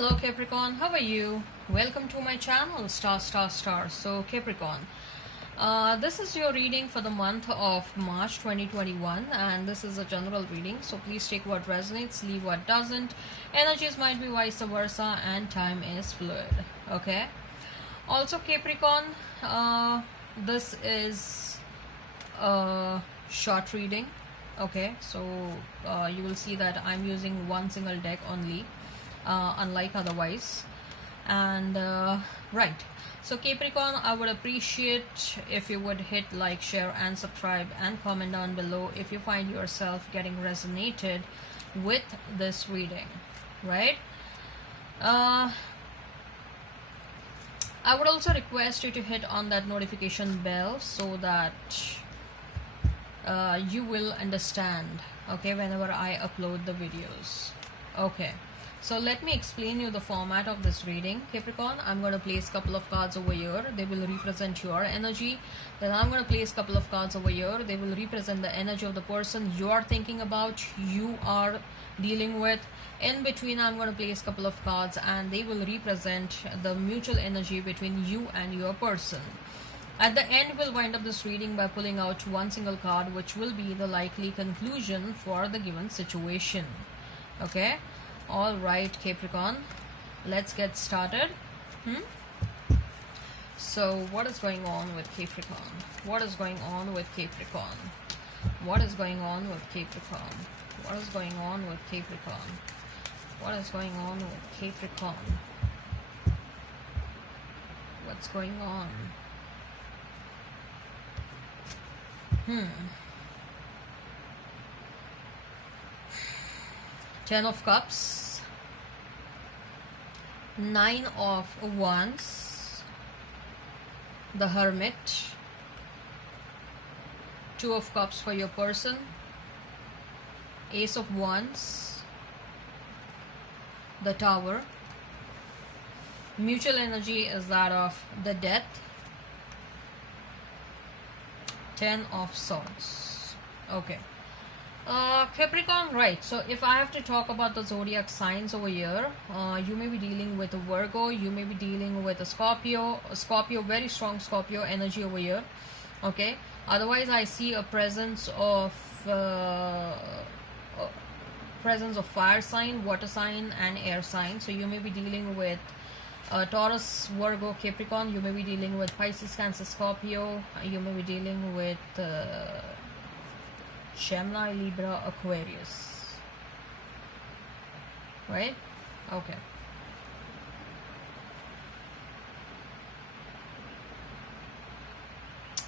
Hello Capricorn, how are you? Welcome to my channel Star. So Capricorn, this is your reading for the month of March 2021, and this is a general reading, so please take what resonates, leave what doesn't. Energies might be vice versa, and time is fluid. Okay, also Capricorn, this is a short reading. Okay, so you will see that I'm using one single deck only, unlike otherwise. And right, so Capricorn, I would appreciate if you would hit like, share and subscribe, and comment down below if you find yourself getting resonated with this reading, right? I would also request you to hit on that notification bell so that you will understand, okay, whenever I upload the videos. Okay, so let me explain you the format of this reading, Capricorn. I'm going to place a couple of cards over here. They will represent your energy. Then I'm going to place a couple of cards over here. They will represent the energy of the person you are thinking about, you are dealing with. In between, I'm going to place a couple of cards, and they will represent the mutual energy between you and your person. At the end, we'll wind up this reading by pulling out one single card, which will be the likely conclusion for the given situation. Okay, all right, Capricorn, let's get started. So what is going on with Capricorn? What is going on with Capricorn? What is going on with Capricorn? What is going on with Capricorn? What is going on with Capricorn? What's going on? Ten of Cups, Nine of Wands, the Hermit, Two of Cups for your person, Ace of Wands, the Tower. Mutual energy is that of the Death, Ten of Swords. Okay, Capricorn, right, so if I have to talk about the zodiac signs over here, you may be dealing with a Virgo, you may be dealing with a Scorpio, very strong Scorpio energy over here. Okay, otherwise I see a presence of fire sign, water sign and air sign. So you may be dealing with Taurus, Virgo, Capricorn. You may be dealing with Pisces, Cancer, Scorpio. You may be dealing with Gemini, Libra, Aquarius. Right? Okay.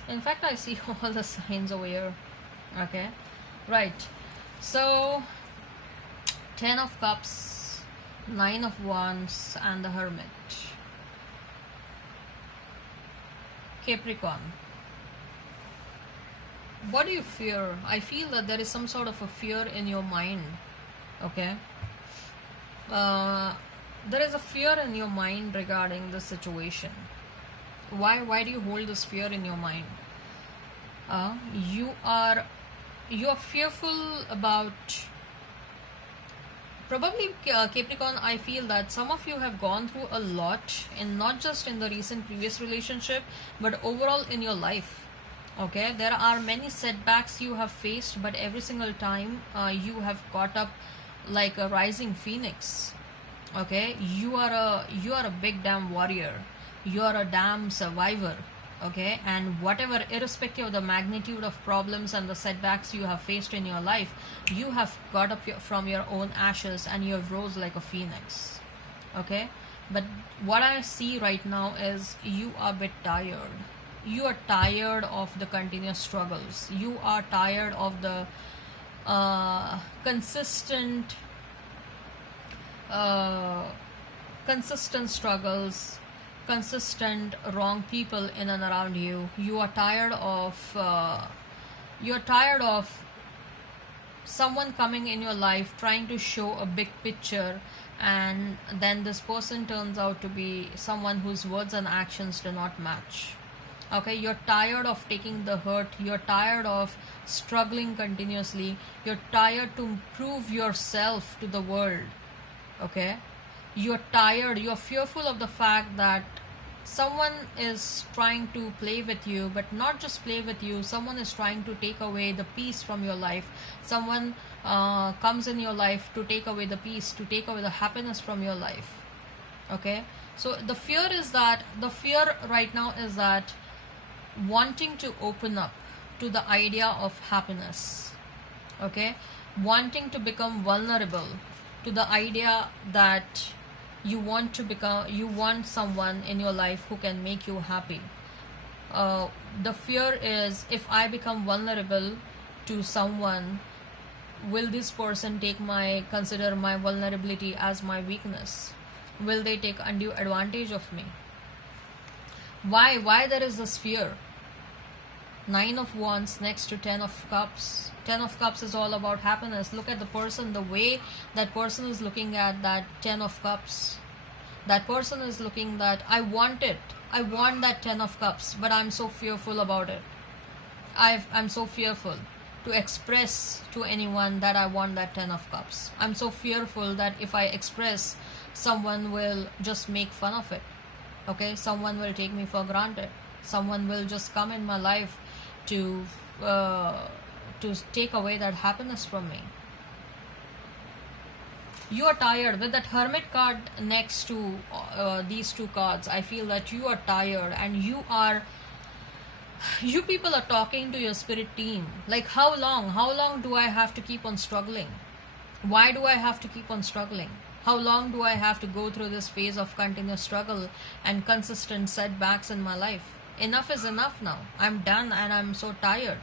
In fact, I see all the signs over here. Okay. Right. So, Ten of Cups, Nine of Wands and the Hermit. Capricorn, what do you fear? I feel that there is some sort of a fear in your mind. Okay, there is a fear in your mind regarding the situation. Why do you hold this fear in your mind? You are fearful about, probably, Capricorn, I feel that some of you have gone through a lot, and not just in the recent previous relationship, but overall in your life. Okay, there are many setbacks you have faced, but every single time you have got up like a rising phoenix. Okay, you are a big damn warrior. You are a damn survivor. Okay, and whatever, irrespective of the magnitude of problems and the setbacks you have faced in your life, you have got up from your own ashes and you have rose like a phoenix. Okay, but what I see right now is you are a bit tired. You are tired of the continuous struggles. You are tired of the consistent struggles, consistent wrong people in and around you. You are tired of someone coming in your life trying to show a big picture, and then this person turns out to be someone whose words and actions do not match. Okay, you're tired of taking the hurt, you're tired of struggling continuously, you're tired to prove yourself to the world. Okay, you're tired, you're fearful of the fact that someone is trying to play with you, but not just play with you, someone is trying to take away the peace from your life. Someone comes in your life to take away the peace, to take away the happiness from your life. Okay, so the fear right now is that wanting to open up to the idea of happiness. Okay, wanting to become vulnerable to the idea that you want someone in your life who can make you happy. The fear is, if I become vulnerable to someone, will this person consider my vulnerability as my weakness? Will they take undue advantage of me? Why there is this fear? 9 of Wands next to 10 of Cups. 10 of Cups is all about happiness. Look at the person, the way that person is looking at that 10 of Cups. That person is looking that, I want it. I want that 10 of Cups, but I'm so fearful about it. I'm so fearful to express to anyone that I want that 10 of Cups. I'm so fearful that if I express, someone will just make fun of it. Okay, someone will take me for granted. Someone will just come in my life to take away that happiness from me. You are tired. With that Hermit card next to these two cards, I feel that you are tired, and you people are talking to your spirit team. Like, how long do I have to keep on struggling? Why do I have to keep on struggling? How long do I have to go through this phase of continuous struggle and consistent setbacks in my life? Enough is enough now. I'm done and I'm so tired.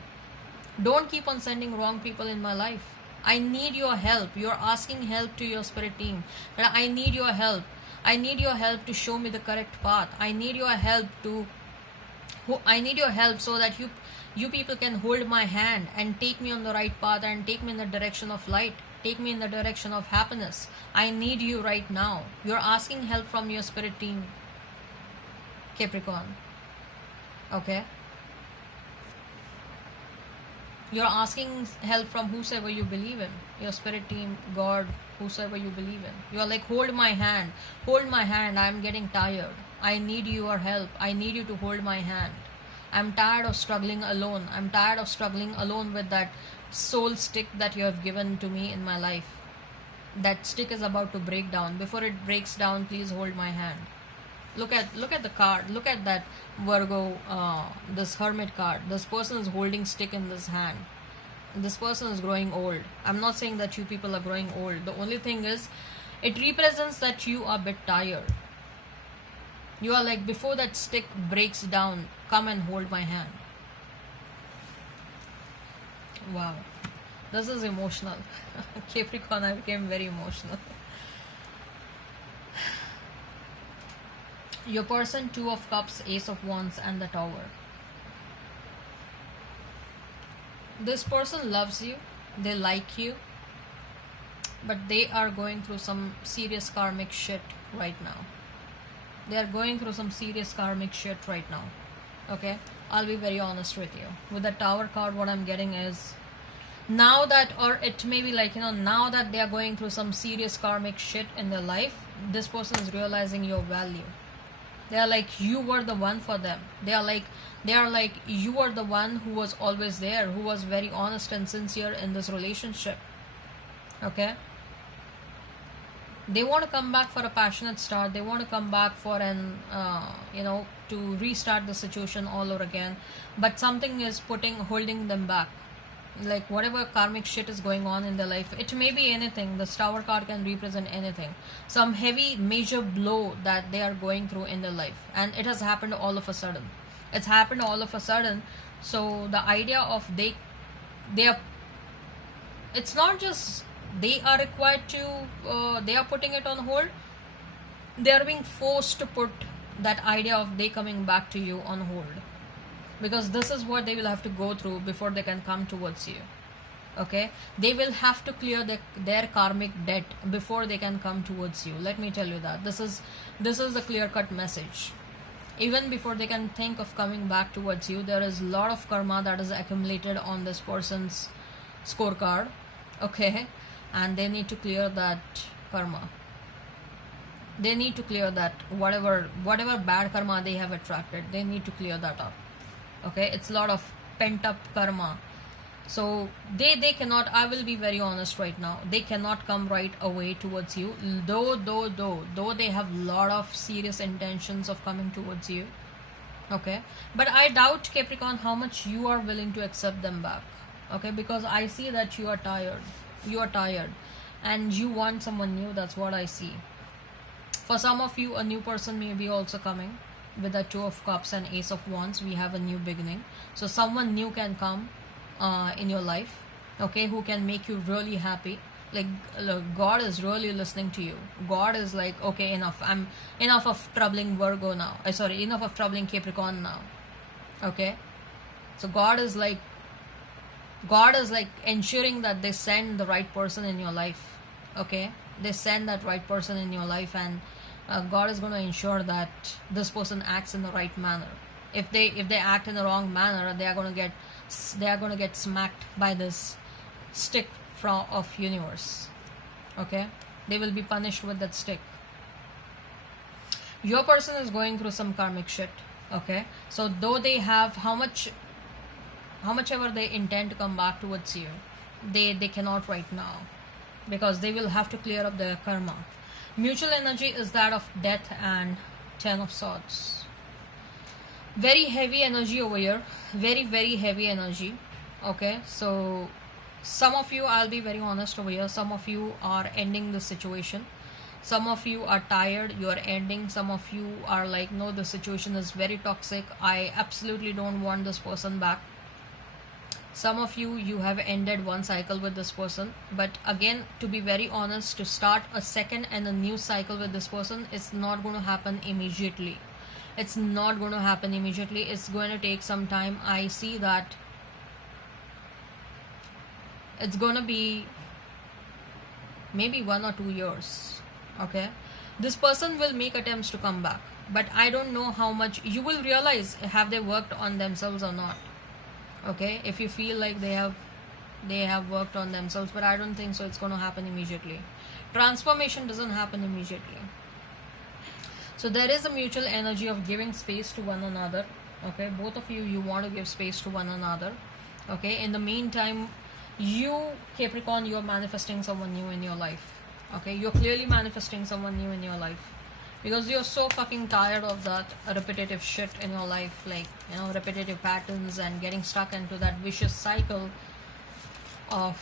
Don't keep on sending wrong people in my life. I need your help. You're asking help to your spirit team. But I need your help. I need your help to show me the correct path. I need your help so that you people can hold my hand and take me on the right path and take me in the direction of light. Take me in the direction of happiness. I need you right now. You're asking help from your spirit team, Capricorn. Okay? You're asking help from whosoever you believe in. Your spirit team, God, whosoever you believe in. You're like, hold my hand. Hold my hand. I'm getting tired. I need your help. I need you to hold my hand. I'm tired of struggling alone. I'm tired of struggling alone with that soul stick that you have given to me in my life. That stick is about to break down. Before it breaks down, please hold my hand. Look at the card. Look at that Virgo, this Hermit card. This person is holding stick in this hand. This person is growing old. I'm not saying that you people are growing old. The only thing is, it represents that you are a bit tired. You are like, before that stick breaks down, come and hold my hand. Wow, this is emotional. Capricorn, I became very emotional. Your person, 2 of Cups, Ace of Wands, and the Tower. This person loves you, they like you, but they are going through some serious karmic shit right now. They are going through some serious karmic shit right now. Okay, I'll be very honest with you. With the Tower card, what I'm getting is, now that, or it may be like, now that they are going through some serious karmic shit in their life, this person is realizing your value. They are like, you were the one for them. They are like, you were the one who was always there, who was very honest and sincere in this relationship. Okay, they want to come back for a passionate start. They want to come back for an to restart the situation all over again, but something is holding them back. Like, whatever karmic shit is going on in their life, it may be anything. The Tower card can represent anything. Some heavy major blow that they are going through in their life, and it has happened all of a sudden. It's happened all of a sudden. So the idea of they are, it's not just they are required to they are putting it on hold. They are being forced to put that idea of they coming back to you on hold, because this is what they will have to go through before they can come towards you. Okay, they will have to clear their karmic debt before they can come towards you. Let me tell you that this is a clear-cut message. Even before they can think of coming back towards you, there is a lot of karma that is accumulated on this person's scorecard. Okay, and they need to clear that karma. They need to clear that whatever bad karma they have attracted, they need to clear that up. Okay, it's a lot of pent up karma. So they cannot, I will be very honest right now, they cannot come right away towards you, though they have lot of serious intentions of coming towards you. Okay, but I doubt, Capricorn, how much you are willing to accept them back. Okay, because I see that you are tired and you want someone new. That's what I see. For some of you, a new person may be also coming. With the Two of Cups and Ace of Wands, we have a new beginning. So someone new can come in your life, okay, who can make you really happy. Like, look, God is really listening to you. God is like, okay, enough. I'm enough of troubling Virgo now. Enough of troubling Capricorn now. Okay, so God is like ensuring that they send the right person in your life. Okay, they send that right person in your life, and God is going to ensure that this person acts in the right manner. If they act in the wrong manner, they are going to get smacked by this stick of universe. Okay, they will be punished with that stick. Your person is going through some karmic shit. Okay, so though they have how much ever they intend to come back towards you, they cannot right now, because they will have to clear up their karma. Mutual energy is that of Death and Ten of Swords. Very heavy energy over here. Very, very heavy energy. Okay, so some of you, I'll be very honest over here, some of you are ending the situation. Some of you are tired, you are ending. Some of you are like, no, the situation is very toxic, I absolutely don't want this person back. Some of you have ended one cycle with this person, but again, to be very honest, to start a second and a new cycle with this person, it's not going to happen immediately. It's not going to happen immediately. It's going to take some time. I see that it's going to be maybe 1 or 2 years. Okay, this person will make attempts to come back, but I don't know how much. You will realize, have they worked on themselves or not. Okay, if you feel like they have worked on themselves, but I don't think so it's going to happen immediately. Transformation doesn't happen immediately. So there is a mutual energy of giving space to one another. Okay, both of you want to give space to one another. Okay, in the meantime, you, Capricorn, you're manifesting someone new in your life. Okay, you're clearly manifesting someone new in your life, because you're so fucking tired of that repetitive shit in your life, like, repetitive patterns and getting stuck into that vicious cycle of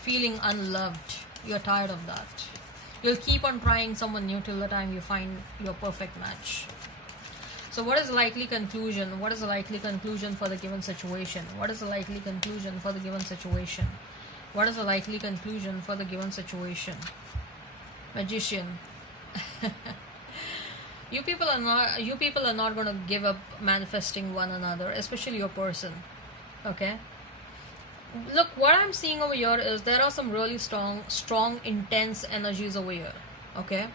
feeling unloved. You're tired of that. You'll keep on trying someone new till the time you find your perfect match. So what is the likely conclusion? What is the likely conclusion for the given situation? What is the likely conclusion for the given situation? What is the likely conclusion for the given situation? Magician. You people are not going to give up manifesting one another, especially your person. Okay, look, what I'm seeing over here is there are some really strong intense energies over here. Okay,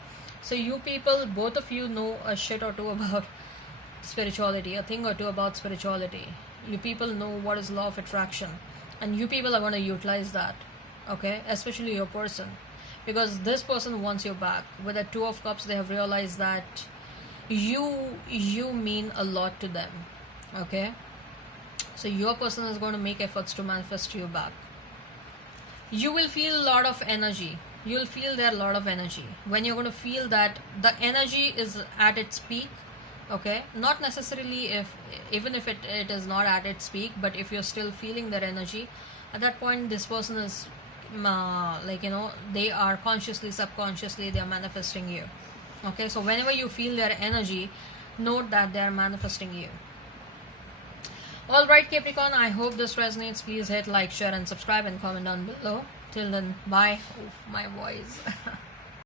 so you people, both of you, know a shit or two about spirituality, a thing or two about spirituality. You people know what is law of attraction, and you people are going to utilize that. Okay, especially your person, because this person wants you back. With the Two of Cups, they have realized that you mean a lot to them. Okay, so your person is going to make efforts to manifest you back. You will feel a lot of energy. You'll feel there a lot of energy when you're going to feel that the energy is at its peak. Okay, not necessarily even if it is not at its peak, but if you're still feeling their energy, at that point this person is they are consciously, subconsciously, they are manifesting you. Okay, so whenever you feel their energy, note that they are manifesting you. Alright, Capricorn, I hope this resonates. Please hit like, share and subscribe and comment down below. Till then, bye. Oh, my voice.